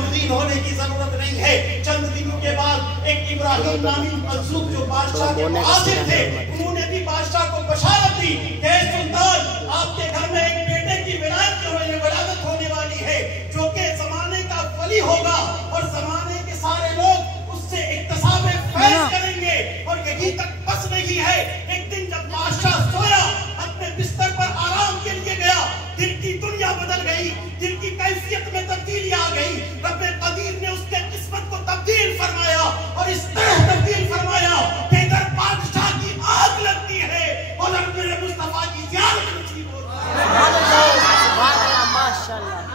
غمگین ہونے کی ضرورت نہیں ہے. چند دنوں کے بعد ایک ابراہیم نامی مظلوم جو بادشاہ کے معاصر تھے, انہوں نے بھی بادشاہ کو بشارت دی کہ اے سلطان, آپ کے گھر میں ایک بیٹے کی ولادت ہونے والی ہے جو کہ زمانے کا ولی ہوگا اور زمانے کے سارے لوگ اس سے اکتساب فیض کریں گے. اور یہی تک بس نہیں ہے, ایک دن جب بادشاہ سویا, اپنے بستر پر آرام کے لیے گیا, دل کی دنیا بدل گئی, دل کی کیفیت میں تبدیلی آ گئی. رب قدیر نے اس کے قسمت کو تبدیل فرمایا اور اس طرح تبدیل فرمایا کہ ادھر بادشاہ کی آگ لگتی ہے اور میرے مصطفیٰ کی زیارت نصیب ہوتی ہے.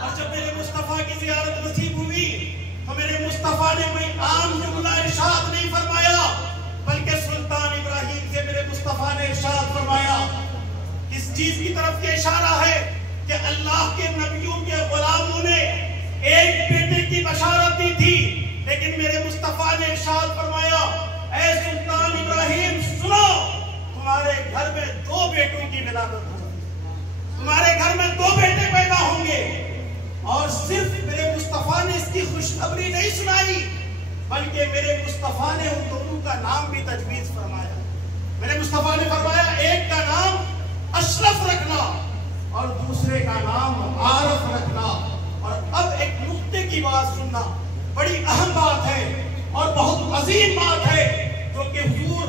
اور جب میرے مصطفیٰ کی زیارت نصیب ہوئی تو میرے مصطفیٰ نے کوئی عام جملہ ارشاد نہیں فرمایا, بلکہ سلطان ابراہیم سے میرے مصطفیٰ نے ارشاد فرمایا. اس چیز کی طرف یہ اشارہ ہے کہ اللہ کے نبیوں کے غلاموں نے ایک بیٹے کی بشارت دی تھی, لیکن میرے مصطفیٰ نے ارشاد فرمایا, اے سلطان ابراہیم سنو, تمہارے گھر میں 2 بیٹوں کی ولادت ہوگی, تمہارے گھر میں 2 بیٹے پیدا ہوں گے. اور صرف میرے مصطفیٰ نے اس کی خوشخبری نہیں سنائی, بلکہ میرے مصطفیٰ نے ان دونوں کا نام بھی تجویز فرمایا. میرے مصطفیٰ نے فرمایا ایک کا نام اشرف رکھنا اور دوسرے کا نام عارف رکھنا. اور اب ایک نقطے کی بات سننا, بڑی اہم بات ہے اور بہت عظیم بات ہے, جو کہ حضور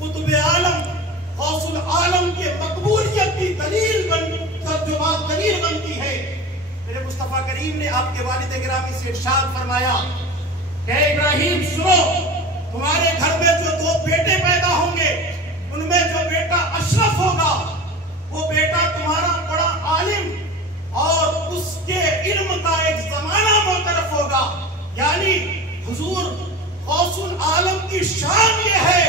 قطب عالم غوث العالم کے مقبولیت کی دلیل بنتی ہے. میرے مصطفیٰ کریم نے آپ کے والد گرامی سے ارشاد فرمایا کہ ابراہیم سنو, تمہارے گھر میں جو 2 بیٹے پیدا ہوں گے, ان میں جو بیٹا اشرف ہوگا وہ بیٹا تمہارا بڑا عالم اور اس کے علم کا ایک زمانہ معترف ہوگا. یعنی حضور غوث العالم کی شان یہ ہے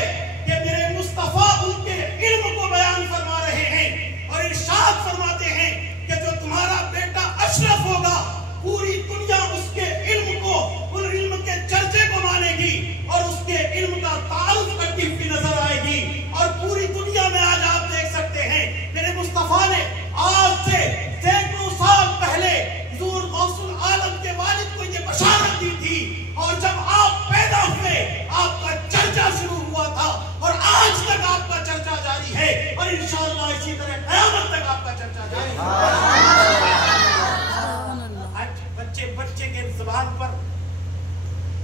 کہ میرے مصطفیٰ ان کے علم کو بیان فرما رہے ہیں اور ارشاد فرماتے ہیں کہ جو تمہارا بیٹا اشرف ہوگا, پوری دنیا اس کے علم کو, ان علم کے چرچے کو مانے گی اور اس کے علم کا تعارف کرتی ہوئی نظر آئے گی. اور پوری دنیا میں آج آپ دیکھ سکتے ہیں میرے مصطفیٰ نے آج سے سینکڑوں سال پہلے حضور غوث العالم کے والد کو یہ بشارت دی تھی, اور جب آپ پیدا ہوئے آپ کا چرچا شروع ہوا تھا اور آج تک آپ کا چرچا جاری ہے اور انشاءاللہ اسی طرح قیامت تک آپ کا چرچا جاری ہے. آج بچے کے زبان پر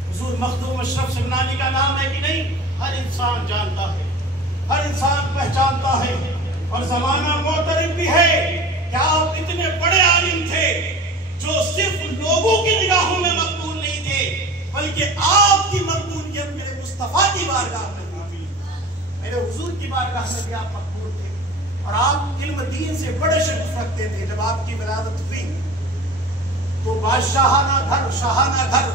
حضور مخدوم اشرف سمنانی کا نام ہے کہ نہیں, ہر انسان جانتا ہے, ہر انسان پہچانتا ہے. اور زمانہ معترف بھی ہے کہ آپ اتنے بڑے عالم تھے جو صرف لوگوں کی نگاہوں میں مقبول نہیں تھے, بلکہ آپ کی مقبولیت میرے مصطفیٰ کی بارگاہ میں بھی, میرے حضور کی بارگاہ میں بھی آپ مقبول تھے. اور آپ علم دین سے بڑے شغف رکھتے تھے. جب آپ کی ولادت ہوئی تو بادشاہانہ گھر, شاہانہ گھر,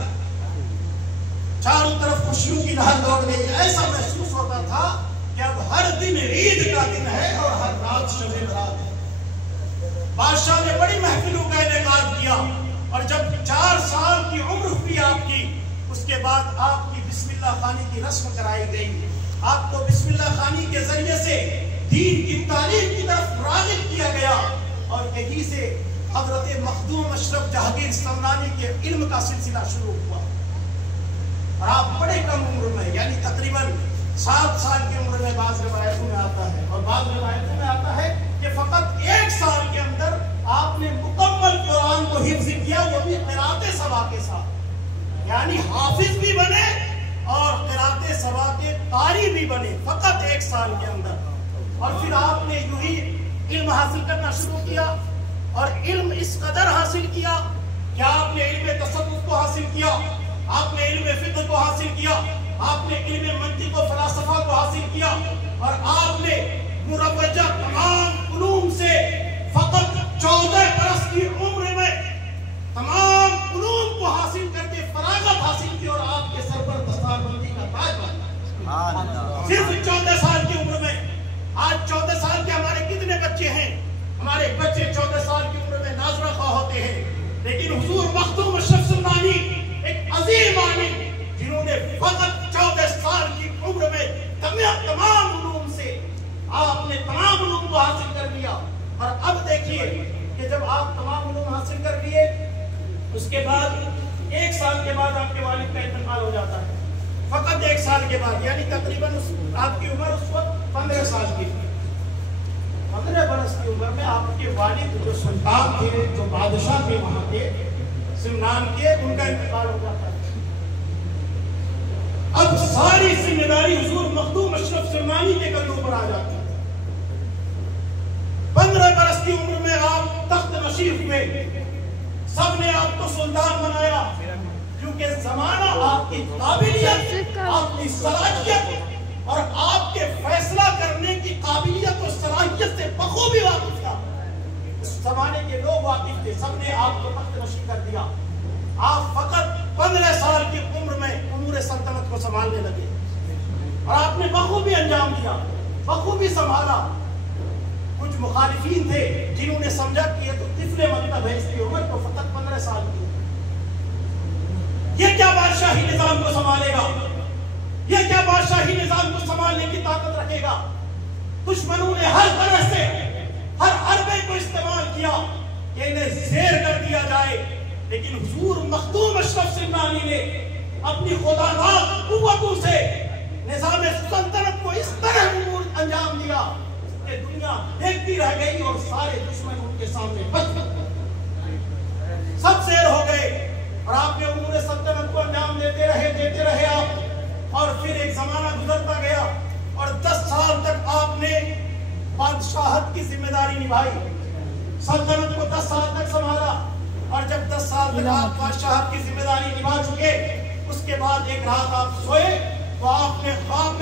چاروں طرف خوشیوں کی لہر دوڑ گئی. ایسا محسوس ہوتا تھا کہ اب ہر دن عید کا دن ہے اور ہر رات شب برات ہے. بادشاہ نے بڑی محفلوں کا انعقاد کیا, اور جب 4 سال کی عمر ہوئی آپ کی, اس کے بعد آپ کی بسم اللہ خوانی کی رسم کرائی گئی. آپ کو بسم اللہ خوانی کے ذریعے سے دین کی تعلیم کی طرف راغب کیا گیا, اور یہی سے حضرت مخدوم اشرف جہانگیر سمنانی کے علم کا سلسلہ شروع ہوا. اور آپ بڑے کم عمر میں, یعنی تقریباً 7 سال کی عمر میں بعض روایتوں میں آتا ہے, اور بعض روایتوں میں آتا ہے کہ فقط 1 سال کے اندر آپ نے مکمل قرآن کو حفظ کیا, وہ بھی قرات سبا کے ساتھ. یعنی حافظ بھی بنے اور قرات سبا کے قاری بھی بنے فقط 1 سال کے اندر. اور پھر آپ نے یوں ہی علم حاصل کرنا شروع کیا, اور علم اس قدر حاصل کیا کہ آپ نے علم تصوف کو حاصل کیا, آپ نے علم فقہ کو حاصل کیا, آپ نے علم منطق و فلسفہ کو حاصل کیا, اور آپ نے مروجہ تمام علوم سے فقط 14 برس کی عمر میں تمام علوم کو حاصل کر کے فراغت حاصل کی, اور آپ کے سر پر دستار بندی کا تاج باندھا صرف 14 سال کی عمر میں. آج 14 سال کے ہمارے کتنے بچے ہیں؟ ہمارے بچے 14 سال کی عمر میں ناظرہ خواہ ہوتے ہیں, لیکن حضور مخدوم اشرف سمنانی ایک عظیم عالم جنہوں نے فقط 14 سال کی عمر میں تمام علوم سے آپ نے تمام علوم کو حاصل کر لیا. اور اب دیکھیے کہ جب آپ تمام علوم حاصل کر لیے, اس کے بعد 1 سال کے بعد آپ کے والد کا انتقال ہو جاتا ہے، فقط 1 سال کے بعد، یعنی تقریباً آپ کی عمر اس وقت 15 سال کی تھی۔ 15 برس کی عمر میں آپ کے والد جو سلطان تھے، جو بادشاہ تھے وہاں کے سمنان کے، ان کا انتقال ہو جاتا ہے۔ اب ساری ذمہ داری حضور مخدوم اشرف سلمانی کے کندھوں پر آ جاتی ہے۔ 15 برس کی عمر میں آپ تخت نشین ہوئے، سب نے آپ کو سلطان بنایا، کیونکہ زمانہ آپ کی قابلیت، آپ کی صلاحیت اور آپ کے فیصلہ کرنے کی قابلیت اور صلاحیت سے بخوبی واقف تھا۔ اس زمانے کے لوگ واقف تھے، سب نے آپ کو تخت نشین کر دیا۔ آپ فقط 15 سال کی عمر میں امور سلطنت کو سنبھالنے لگے اور آپ نے بخوبی انجام دیا، بخوبی سنبھالا۔ کچھ مخالفین تھے جنہوں نے سمجھا کہ یہ تو طفل مکتب ہے، اس کی عمر تو فقط 15 سال کی، یہ کیا بادشاہی نظام کو سنبھالے گا، یہ کیا بادشاہی نظام کو سنبھالنے کی طاقت رکھے گا۔ دشمنوں نے ہر طرح سے ہر حربے کو استعمال کیا کہ انہیں زیر کر دیا جائے، لیکن حضور مخدوم اشرف سلمانی نے اپنی خداداد قوتوں سے نظام سلطنت کو اس طرح امور انجام دیا کہ دنیا دیکھتی رہ گئی اور سارے دشمن ان کے سامنے سب زیر ہو گئے، اور آپ نے امور سلطنت کو انجام دیتے رہے آپ، اور پھر ایک زمانہ گزرتا گیا اور 10 سال تک آپ نے بادشاہت کی ذمہ داری نبھائی، سلطنت کو 10 سال تک سنبھالا، اور جب 10 سال تک آپ بادشاہت کی ذمہ داری نبھا چکے، اس کے بعد ایک رات آپ سوئے تو آپ نے خواب میں